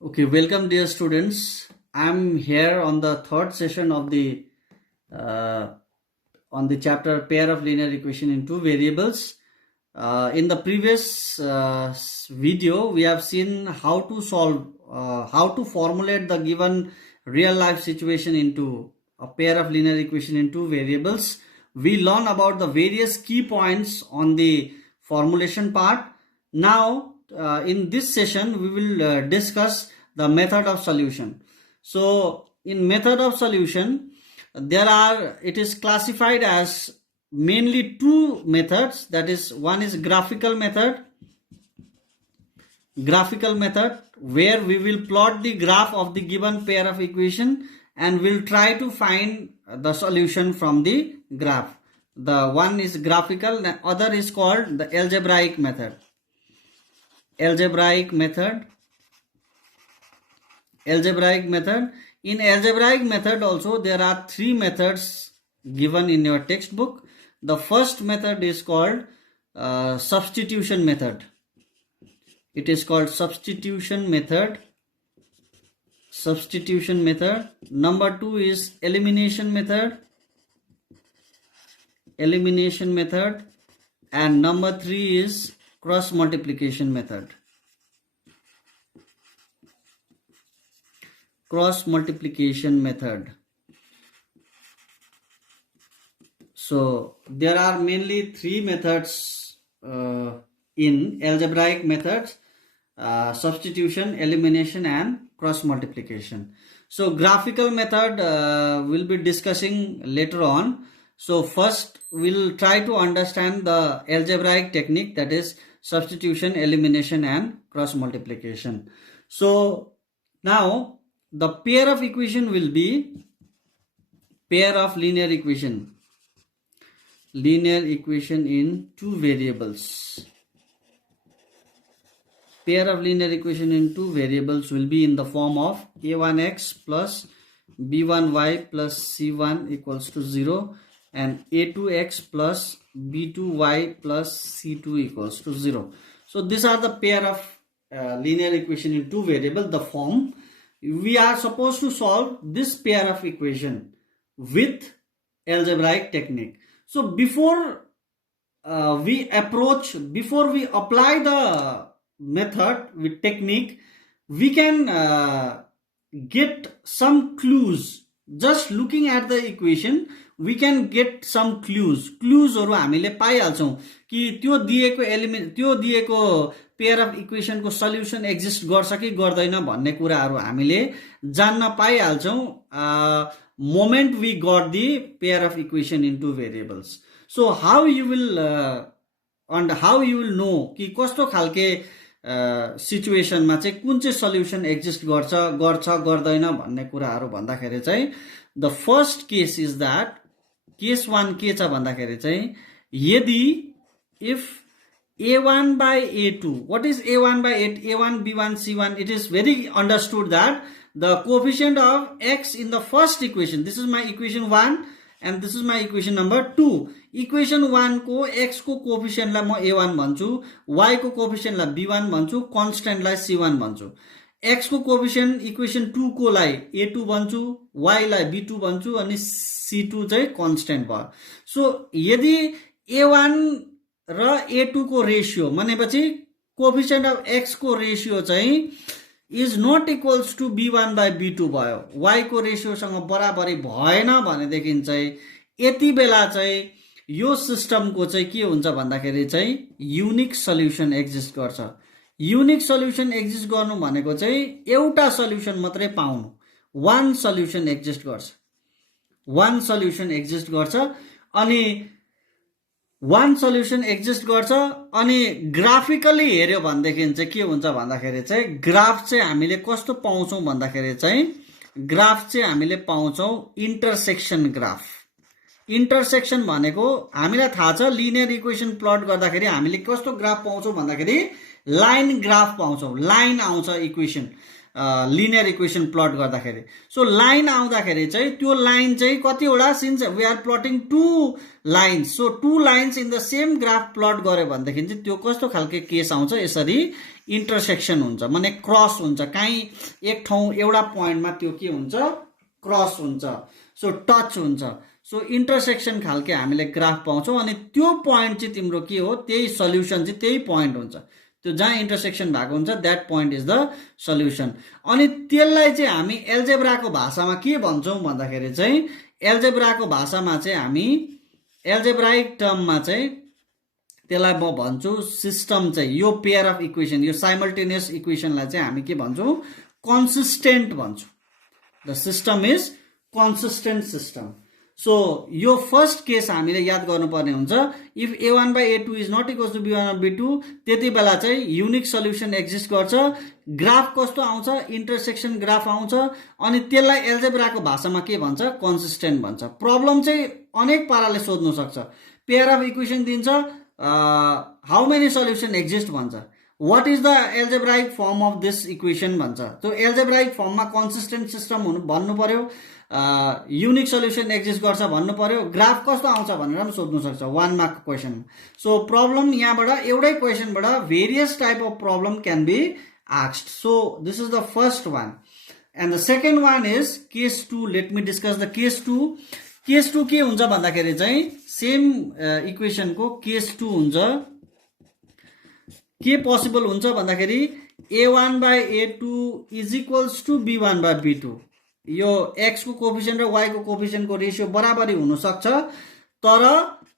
Okay, welcome dear students. I'm here on the third session of the uh, on the chapter pair of linear equation in two variables. In the previous video, we have seen how to solve, how to formulate the given real life situation into a pair of linear equation in two variables. We learn about the various key points on the formulation part. Now, in this session, we will discuss the method of solution. So, in method of solution, it is classified as mainly two methods, that is, one is graphical method where we will plot the graph of the given pair of equation and we'll try to find the solution from the graph. The one is graphical, the other is called the algebraic method. In algebraic method also there are three methods given in your textbook. The first method is called substitution method. It is called substitution method. Number two is elimination method. And number three is cross multiplication method. So there are mainly three methods in algebraic methods: substitution, elimination, and cross multiplication. So graphical method we'll be discussing later on. So first we'll try to understand the algebraic technique, that is substitution, elimination, and cross multiplication. So now the pair of equation will be pair of linear equation in two variables. Pair of linear equation in two variables will be in the form of a1x plus b1y plus c1 equals to 0 and a2x plus b2y plus c2 equals to 0. So these are the pair of linear equation in two variables. The form we are supposed to solve this pair of equation with algebraic technique. So before we apply the method with technique, we can get some clues. Just looking at the equation, we can get some clues. Cluesहरु हामीले पाइहाल्छौं कि त्यो दिएको pair of equation को solution exist गर्छ कि गर्दैन भन्ने कुराहरु हामीले जान्न पाइहाल्छौं moment we got the pair of equation in two variables. So how you will know कि कस्तो खालके सिचुएसन मा चाहिँ कुन चाहिँ सल्युसन एक्जिस्ट गर्छ गर्दैन भन्ने कुराहरु भन्दाखेरि चाहिँ the first case is that case 1 के छ भन्दाखेरि चाहिँ यदि if a1 by a2, what is a1 by a1 b1 c1, it is very understood that the coefficient of x in the first equation, this is my equation 1 and this is my equation number 2. Equation 1 को x को coefficient लाई म a1 भन्छु, y को coefficient लाई b1 भन्छु, constant लाई c1 भन्छु. x को coefficient equation 2 को लाई a2 भन्छु, y लाई b2 भन्छु अनि c2 चाहिँ constant भयो. So यदि a1 र a2 को रेशियो भनेपछि coefficient of x को रेशियो चाहिँ is not equals to b1 by b2 भयो, y को रेशियो सँग बराबरी भएन भनेदेखि चाहिँ यति बेला चाहिँ यो सिस्टम को चाहिँ के हुन्छ भन्दाखेरि चाहिँ युनिक सल्युसन एक्जिस्ट गर्छ. युनिक सल्युसन एक्जिस्ट गर्नु भनेको चाहिँ एउटा सल्युसन मात्रै पाउनु, one सल्युसन एक्जिस्ट गर्छ अनि one solution एक्जिस्ट गर्छ अनि ग्राफिकली हेर्यो भन्दाखेरि चाहिँ के हुन्छ भन्दाखेरि चाहिँ ग्राफ चाहिँ हामीले कस्तो पाउँछौं भन्दाखेरि चाहिँ ग्राफ चाहिँ हामीले पाउँछौं इन्टरसेक्सन ग्राफ. इन्टरसेक्सन भनेको हामीलाई थाहा छ लिनियर इक्वेसन प्लट गर्दाखेरि हामीले कस्तो ग्राफ पाउँछौं भन्दाखेरि लाइन ग्राफ पाउँछौ, लाइन आउँछ इक्वेसन, लिनियर इक्वेसन प्लट गर्दाखेरि। सो लाइन आउँदाखेरि चाहिँ त्यो लाइन चाहिँ कतिवटा, since we are plotting two lines, so two lines in the same graph plot गर्यो भनेदेखि चाहिँ त्यो कस्तो खालको केस आउँछ, यसरी इन्टरसेक्सन हुन्छ, माने क्रस हुन्छ, काहीँ एक ठाउँ एउटा पोइन्टमा त्यो के हुन्छ, क्रस हुन्छ, सो टच हुन्छ, सो इन्टरसेक्सन खालके हामीले ग्राफ पाउँछौँ। अनि त्यो पोइन्ट चाहिँ तिम्रो के हो, त्यही सल्युसन चाहिँ त्यही पोइन्ट हुन्छ, त्यो जहाँ इन्टरसेक्सन भएको हुन्छ that point is the solution. अनि त्यसलाई चाहिँ हामी एल्जेब्राको भाषामा के भन्छौँ भन्दाखेरि चाहिँ, एल्जेब्राको भाषामा चाहिँ हामी एल्जेब्राइक टर्ममा चाहिँ त्यसलाई म भन्छु सिस्टम चाहिँ, यो पेयर अफ इक्वेसन, यो साइमल्टेनियस इक्वेसनलाई चाहिँ हामी के भन्छौँ, कन्सिस्टेन्ट भन्छौँ। The system is consistent system. So यो फर्स्ट केस हामीले याद गर्नुपर्ने हुन्छ, if a1/a2 is not equals to b1/b2, त्यति बेला चाहिँ युनिक सल्युसन एक्जिस्ट गर्छ। ग्राफ कस्तो आउँछ, इन्टरसेक्सन ग्राफ आउँछ, अनि त्यसलाई एल्जेब्राको भाषामा के भन्छ, कन्सिस्टेन्ट भन्छ। प्रब्लम चाहिँ अनेक पाराले सोध्नु सक्छ, पेयर अफ इक्वेसन दिन्छ, हाउ मेनी सल्युसन एक्जिस्ट भन्छ, what is the algebraic form of this equation भन्छ। त्यो एल्जेब्राइक फर्ममा कन्सिस्टेन्ट सिस्टम हुनु भन्नु पर्यो, युनिक सल्युसन एक्जिस्ट गर्छ भन्नु पर्यो, ग्राफ कस्तो आउँछ भनेर पनि सोध्नु सक्छ 1 मार्क क्वेसन। सो प्रब्लम यहाँबाट एउटै क्वेसनबाट various type of problem can be asked. So this is the first one. And the second one is case 2। Let me discuss the case 2। Case 2 के हुन्छ भन्दाखेरि चाहिँ सेम इक्वेसनको केस 2 हुन्छ। के possible हुन्छ भन्दाखेरि a1/a2 is equals to b1/b2। यो x को कोफिसिएन्ट र y को कोफिसिएन्ट को रेशियो बराबरी हुन सक्छ, तर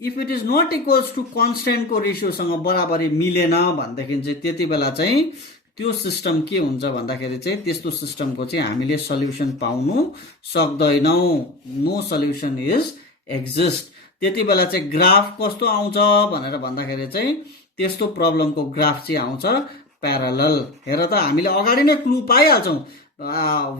if it is not equals to constant को रेशियोसँग बराबरी मिलेन भनेदेखि चाहिँ त्यति बेला चाहिँ त्यो सिस्टम के हुन्छ भन्दाखेरि चाहिँ त्यस्तो सिस्टमको चाहिँ हामीले सल्युसन पाउनु सक्दैनौँ। No solution is exist. त्यति बेला चाहिँ ग्राफ कस्तो आउँछ भनेर भन्दाखेरि चाहिँ त्यस्तो प्रब्लमको ग्राफ चाहिँ आउँछ प्यारलल। हेर त हामीले अगाडि नै क्लु पाइहाल्छौँ।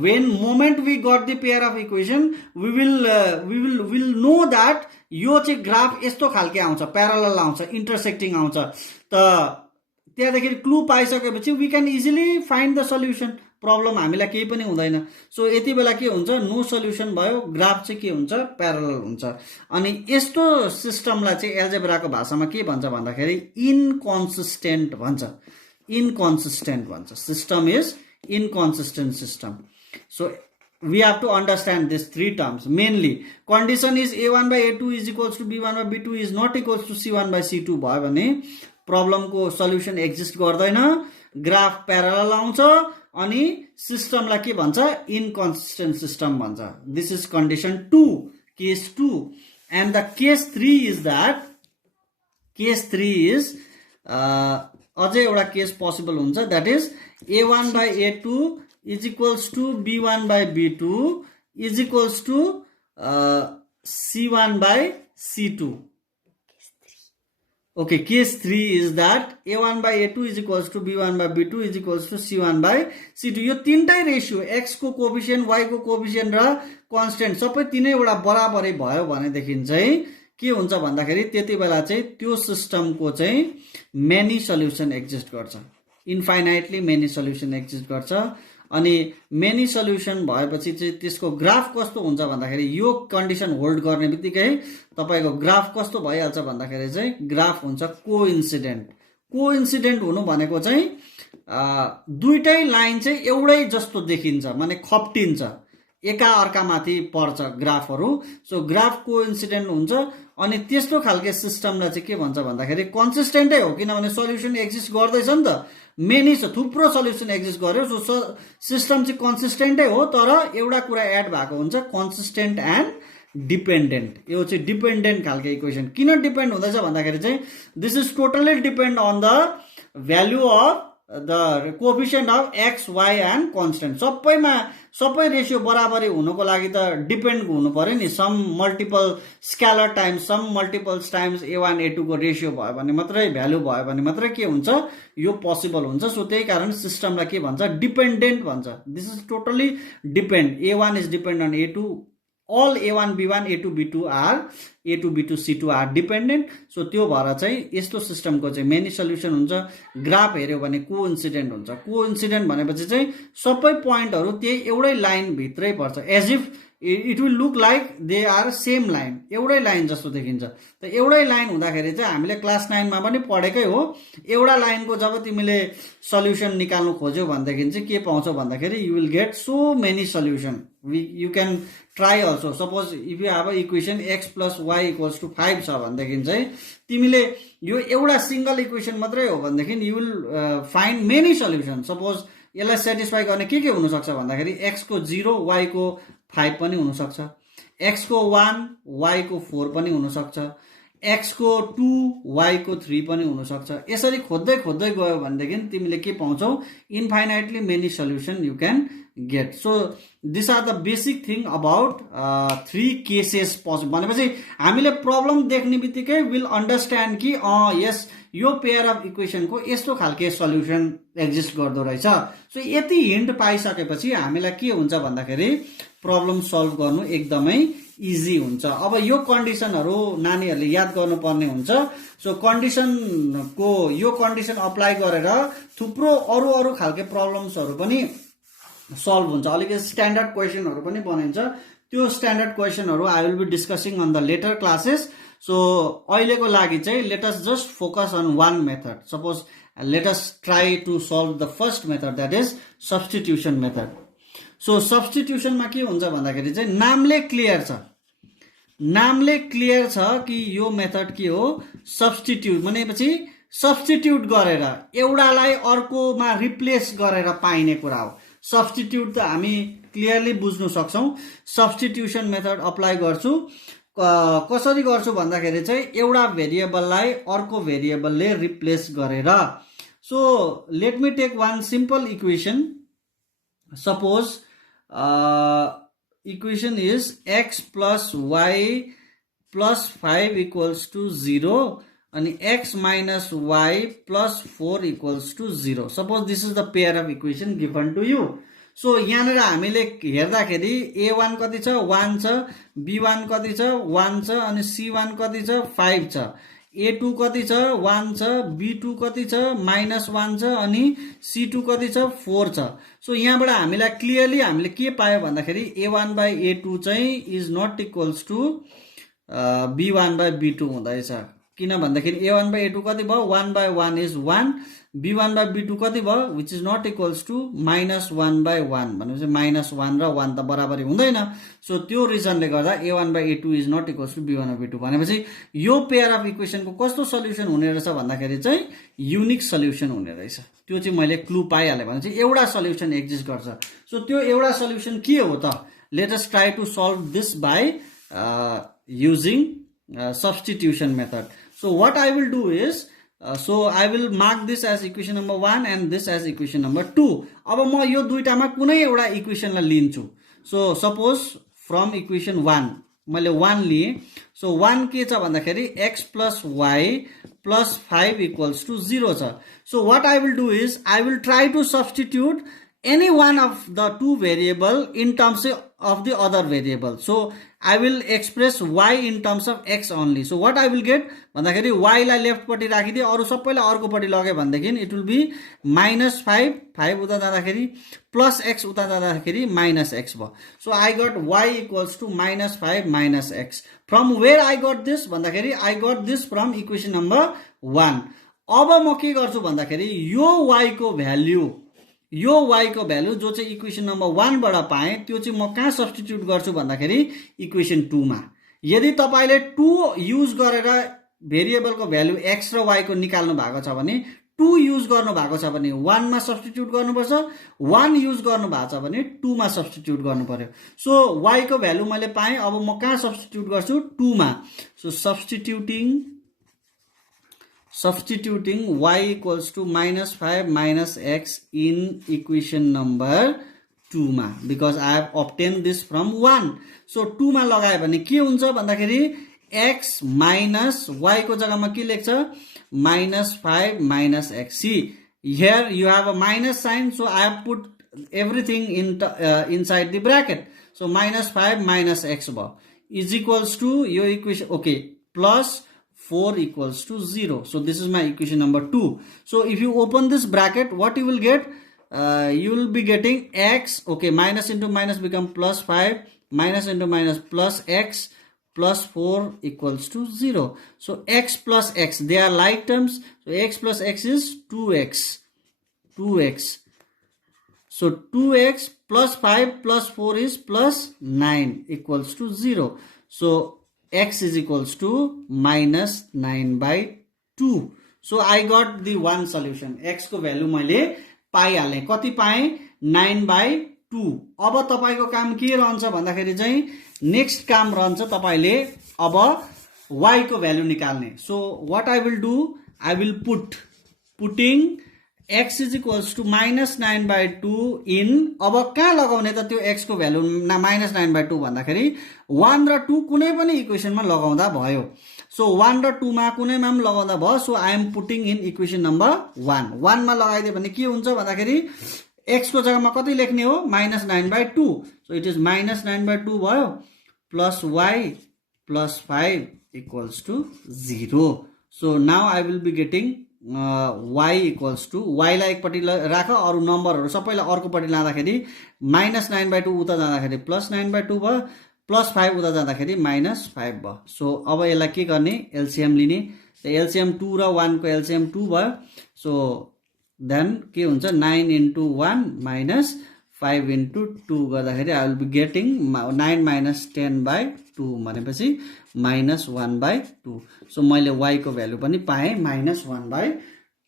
When moment we got the pair of equation, we will know that यो चाहिँ ग्राफ यस्तो खालके आउँछ, प्यारलल आउँछ, इन्टरसेक्टिङ आउँछ। त त्यहाँदेखि क्लु पाइसकेपछि we can easily find the solution। Problem हामीलाई केही पनि हुँदैन। सो यति बेला के हुन्छ, नो सल्युसन भयो, ग्राफ चाहिँ के हुन्छ, प्यारलल हुन्छ। अनि यस्तो सिस्टमलाई चाहिँ एल्जेब्राको भाषामा के भन्छ भन्दाखेरि इनकन्सिस्टेन्ट भन्छ। इनकन्सिस्टेन्ट भन्छ। System is inconsistent system. So we have to understand these three terms. Mainly condition is a1/a2 is equals to b1/b2 is not equals to c1/c2 भयो भने प्रब्लम को सल्युसन एक्जिस्ट गर्दैन, ग्राफ प्यारलल आउँछ, अनि सिस्टमलाई के भन्छ, inconsistent system भन्छ। This is condition 2, case 2। And the case 3 is that, case 3 is अझै एउटा केस पोसिबल हुन्छ, that is a1/a2 is equals to b1/b2 is equals to c1/c2. Okay, case 3 is that a1/a2 is equals to b1/b2 is equals to c1/c2. यो तीनटै ratio x को coefficient, y को coefficient र constant सबै तीनैवटा बराबरै भयो भनेदेखि चाहिँ के हुन्छ भन्दाखेरि त्यति बेला चाहिँ त्यो सिस्टमको चाहिँ मेनी सल्युसन एक्जिस्ट गर्छ। इन्फाइनाइटली मेनी सल्युसन एक्जिस्ट गर्छ। अनि मेनी सल्युसन भएपछि चाहिँ त्यसको ग्राफ कस्तो हुन्छ भन्दाखेरि यो कन्डिसन होल्ड गर्ने बित्तिकै तपाईको ग्राफ कस्तो भइहाल्छ भन्दाखेरि चाहिँ ग्राफ हुन्छ कोइन्सिडेन्ट। कोइन्सिडेन्ट हुनु भनेको चाहिँ दुईटै लाइन चाहिँ एउटै जस्तो देखिन्छ, माने खप्टिन्छ, एका अर्कामाथि पर्छ ग्राफहरू। सो ग्राफ कोइन्सिडेन्ट हुन्छ। अनि त्यस्तो खालके सिस्टमलाई चाहिँ के भन्छ भन्दाखेरि कन्सिस्टेन्टै हो, किनभने सल्युसन एक्जिस्ट गर्दैछ नि त, मेनी छ, थुप्रो सल्युसन एक्जिस्ट गर्यो। सो सिस्टम चाहिँ कन्सिस्टेन्टै हो, तर एउटा कुरा एड भएको हुन्छ, कन्सिस्टेन्ट एन्ड डिपेन्डेन्ट। यो चाहिँ डिपेन्डेन्ट खालको इक्वेसन। किन डिपेन्ड हुँदैछ भन्दाखेरि चाहिँ this is totally depend on the value of the coefficient of X, Y and constant. सबैमा सबै रेशियो बराबरी हुनुको लागि त डिपेन्ड हुनु पर्यो नि। Some multiple scalar times some multiples times a1 a2 को रेशियो भयो भने मात्रै, भ्यालु भयो भने मात्रै के हुन्छ, यो पोसिबल हुन्छ। सो त्यही कारण सिस्टमलाई के भन्छ, डिपेन्डेन्ट भन्छ। This is totally depend. a1 is depend on a2, all a1 b1 a2 b2 are A2 B2 C2 are dependent so त्यो भएर चाहिँ यस्तो सिस्टमको चाहिँ मेनी सल्युसन हुन्छ ग्राफ हेर्यो भने कोइन्सिडेन्ट हुन्छ कोइन्सिडेन्ट भनेपछि चाहिँ सबै पोइन्टहरू त्यही एउटै लाइन भित्रै पर्छ as if it will look like they are same line एउटै लाइन जस्तो देखिन्छ त एउटै लाइन हुँदाखेरि चाहिँ हामीले क्लास 9 मा पनि पढेकै हो एउटा लाइनको जब तिमीले सल्युसन निकाल्नु खोज्यौ भनेदेखि चाहिँ के पाउँछौ भन्दाखेरि you will get so many solution you can try also suppose if you have a equation x + y = 5 छ भनेदेखि चाहिँ तिमीले यो एउटा सिंगल इक्वेसन मात्रै हो भनेदेखि you will find many solution suppose यसलाई सेटिस्फाई गर्ने के हुन सक्छ भन्दाखेरि x को 0 y को 5 पनि हुन सक्छ x को 1 y को 4 पनि हुन सक्छ x को 2 y को 3 पनि हुन सक्छ यसरी खोज्दै खोज्दै गयो भनेदेखि तिमीले के पाउँछौ infinitely many solution you can get so this are the basic thing about 3 cases possible भनेपछि हामीले प्रब्लम देख्ने बित्तिकै विल अन्डरस्ट्यान्ड कि यस यो पेयर अफ इक्वेसनको यस्तो खालके सल्युसन एक्जिस्ट गर्दो रहेछ सो यति हिन्ट पाइसकेपछि हामीलाई के हुन्छ भन्दाखेरि प्रब्लम सल्भ गर्नु एकदमै इजी हुन्छ अब यो कन्डिसनहरु नानीहरुले याद गर्नुपर्ने हुन्छ सो कन्डिसनको यो कन्डिसन अप्लाई गरेर थुप्रो अरु खालके प्रब्लम्सहरु पनि सल्भ हुन्छ अलिकति स्ट्यान्डर्ड क्वेशनहरु पनि बनिन्छ त्यो स्ट्यान्डर्ड क्वेशनहरु I will be discussing on the later classes so अहिलेको लागि चाहिँ let us just focus on one method suppose let us try to solve the first method that is substitution method so सब्स्टिट्युसनमा के हुन्छ भन्दाखेरि चाहिँ नामले क्लियर छ कि यो मेथड के हो सब्स्टिट्युट भनेपछि सब्स्टिट्युट गरेर एउटालाई अर्कोमा रिप्लेस गरेर पाइने कुरा हो सब्स्टिट्युट त हामी क्लियरली बुझ्नु सक्छौं सब्स्टिट्युसन मेथड अप्लाई गर्छु कसरी गर्छु भन्दाखेरि चाहिँ एउटा भेरिएबललाई अर्को भेरिएबलले रिप्लेस गरेर so let me take one simple equation suppose equation is x + y + 5 = 0 and x - y + 4 = 0 suppose this is the pair of equation given to you so यहाँनेर हामीले हेर्दाखेरि a1 कति छ 1 छ b1 कति छ 1 छ अनि c1 कति छ 5 छ a2 कति छ 1 छ b2 कति छ -1 छ अनि c2 कति छ 4 छ सो यहाँबाट हामीलाई क्लियरली हामीले के पायो भन्दाखेरि a1/a2 चाहिँ is not equals to b1/b2 हुँदैछ किन भन्दाखेरि a1/a2 कति भयो 1/1 इज 1 b1/b2 कति भयो which is not equals to -1/1 भनेपछि -1 र 1 त बराबरी हुँदैन सो त्यो रिजनले गर्दा a1/a2 is not equals to b1/b2 भनेपछि यो पेयर अफ इक्वेसनको कस्तो सल्युसन हुने रहेछ भन्दाखेरि चाहिँ युनिक सल्युसन हुने रहेछ त्यो चाहिँ मैले क्लु पाइहाले भनेपछि एउटा सल्युसन एक्जिस्ट गर्छ सो त्यो एउटा सल्युसन के हो त let us try to solve this by using substitution method so what I will do is so I will mark this as equation number 1 and this as equation number 2 अब म यो दुईटामा कुनै एउटा इक्वेसनलाई लिन्छु so suppose from equation 1 मैले 1 लिए so 1 के छ भन्दाखेरि x + y + 5 = 0 छ so what I will do is I will try to substitute any one of the two variable in terms of the other variable so I will express y in terms of x only so what I will get भन्दाखेरि y लाई left पट्टि राखिदिए अरु सबैलाई अर्को पट्टि लगे भन्देखि it will be -5 उता जाँदाखेरि plus x उता जाँदाखेरि -x भयो so I got y equals to -5 - x from where I got this भन्दाखेरि I got this from equation number 1 अब म के गर्छु भन्दाखेरि यो y को भ्यालु जो चाहिँ इक्वेसन नम्बर 1 बाट पाए त्यो चाहिँ म कहाँ सब्स्टिट्युट गर्छु भन्दाखेरि इक्वेसन 2 मा यदि तपाईले 2 युज गरेर भेरिएबलको भ्यालु x र y को निकाल्नु भएको छ भने 2 युज गर्नु भएको छ भने 1 मा सब्स्टिट्युट गर्नुपर्छ 1 युज गर्नु भएको छ भने 2 मा सब्स्टिट्युट गर्नु पर्यो सो y को भ्यालु मैले पाए अब म कहाँ सब्स्टिट्युट गर्छु 2 मा so substituting y equals to -5 - x in equation number 2 मा because I have obtained this from 1 so 2 मा लगाए भने के हुन्छ भन्दाखेरि x minus y को जग्गामा के लेख्छ -5 - x see here you have a minus sign so I have put everything in inside the bracket so -5 - x भयो is equals to your equation, okay, plus 4 equals to 0. So this is my equation number 2. So if you open this bracket, what you will get? You will be getting x, okay, minus into minus become plus 5, minus into minus plus x, plus 4 equals to 0. So x plus x, they are like terms. So x plus x is 2x. So 2x plus 5 plus 4 is plus 9 equals to 0. So x is equals to minus 9 by 2. So I got the one solution. X को value मैले पाइहालेँ. कति पाएँ? 9 by 2. अब तपाईको काम के रहन्छ भन्दाखेरि चाहिँ नेक्स्ट काम रहन्छ तपाईले अब y को भ्यालु निकाल्ने. So what I will do, I will putting x is equals to minus 9 by 2 in, अब कहाँ लगाउने त त्यो x को भ्यालु minus 9 by 2 भन्दाखेरि 1 र 2 कुनै पनि इक्वेसनमा लगाउँदा भयो. So 1 र 2 मा कुनैमा पनि लगाउँदा भयो. So I am putting in equation number 1. 1 मा लगाइदिए भने के हुन्छ भन्दाखेरि x को जग्गामा कति लेख्ने हो? minus 9 by 2. So it is minus 9 by 2 भयो, plus y plus 5 equals to 0. So now I will be getting y equals to, y लाई एकपट्टि राख, अरु नम्बरहरु सबैलाई अर्कोपट्टि लाँदाखेरि minus 9 by 2 उता जाँदाखेरि plus 9 by 2 भयो, plus 5 उता जाँदाखेरि minus 5 भयो. So अब यसलाई के गर्ने? LCM लिने. LCM 2 र 1 को LCM 2 भयो. So then के हुन्छ? 9 into 1 minus 5 into 2 गर्दाखेरि I will be getting 9 minus 10 by 2 भनेपछि minus 1 by 2. So मैले y को भ्यालु पनि पाएँ minus 1 by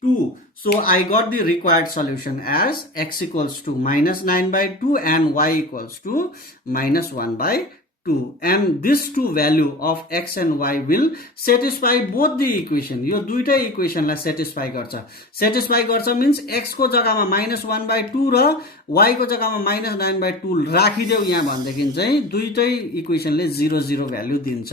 2. So I got the required solution as x equals to minus 9 by 2 and y equals to minus 1 by 2. And this two value of x and y will satisfy both the equation. यो दुईटै equation लाई satisfy गर्छ. Satisfy गर्छ means x को जग्गामा minus 1 by 2 र y को जग्गामा minus 9 by 2 राखिदेऊ यहाँ भन्देखि चाहिँ दुईटै equation ले 0 0 value दिन्छ.